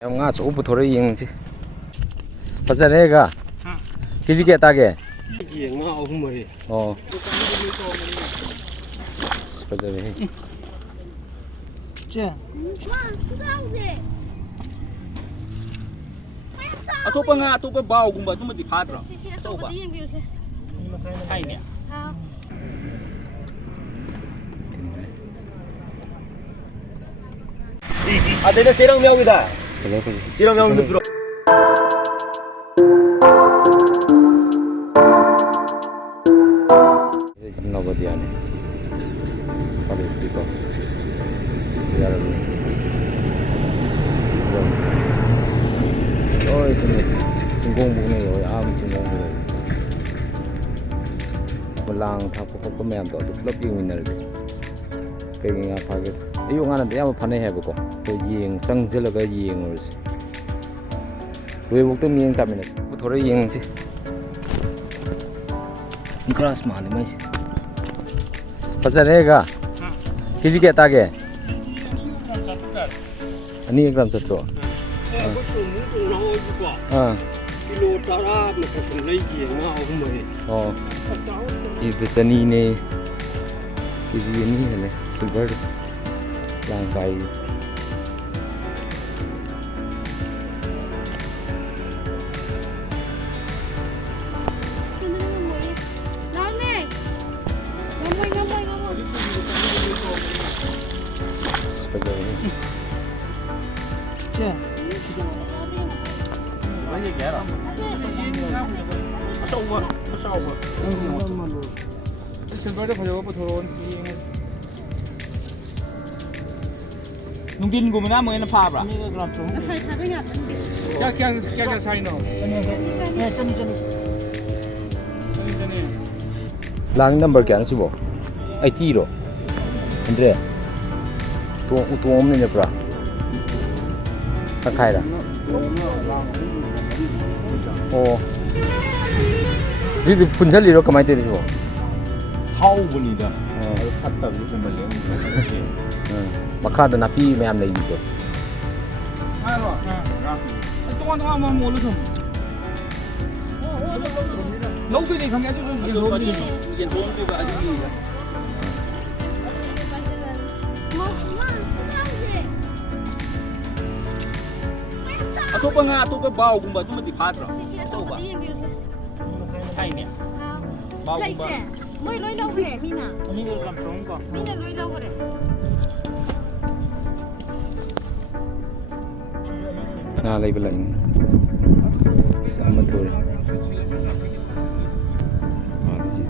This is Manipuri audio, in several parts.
형 nga chỗ bút thổi yên chứ bắt ra đây cả cái gì kia ta kìa yên mà ông mày ồ bắt ra đây chưa atau nga atau bau gumba tu mesti phạt rồi coba hay nè ada na serang meong kita serang meong tu bro nó có tiền này có để xử lý không bây giờ rồi trung công bộ này rồi am trung công rồi một làng tháp có mềm đó được lớp yêu mình là cái nghe phải cái yêu ngàn là để mà này hay bố cái giềng sang chứ là cái giềng rồi về một tấm miếng tạm này một thổi giềng chứ grass mà này mấy bắt ra đây cả cái gì kia ta kìa anh ấy làm sao rồi kilo tara mà còn lấy gì mà ông mày is the sunny này cái gì này silver lang kai chưa lấy gì kẻ rồi sâu mà silver đó phải thôi nung tin của mình mới nó pha bả क्या साइन हो lang number क्या है वो 80 रो 100 तो हमने ने pra khai ra đi từ phun sắt đi rồi kamai teri wo thau buni da phát tầm cái mình lấy makha da napi mayam lei ni to तो mà mua luôn nấu cái này không nghe chứ yên bốn cái vợ gì atau nga atau bau gumba tu mesti phạt rồi coba hay nè bau gumba mới lối lâu rồi mi nè mi làm sống còn mi là lối lâu rồi na lei belai sama tur ji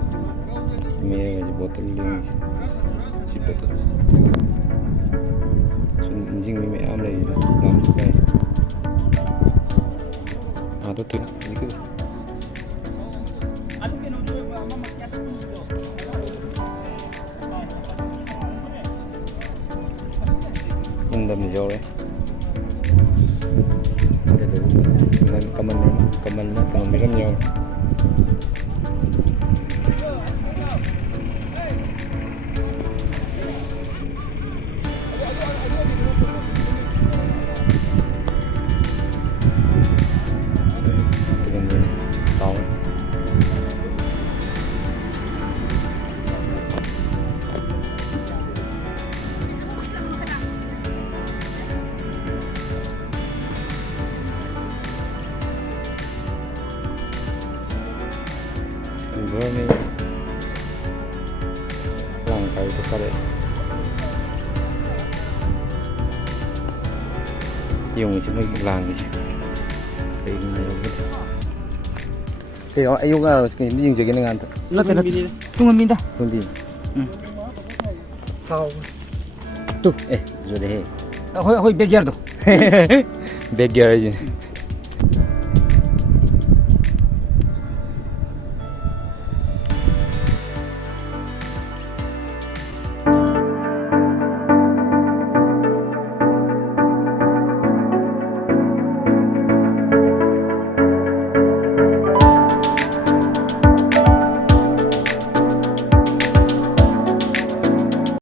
me ji botol ni si botol sun jing me am lei lam kai तो ठीक है अंदर में जाओ रे कमन में रम जाओ ini langkai besar ya yung itu lagi lang gitu kayak gini kayak ayo kan sekarang ini jadi dengan tuh tunggu minta tunggu kau tuh sudah hoi hoi belajar tuh belajar aja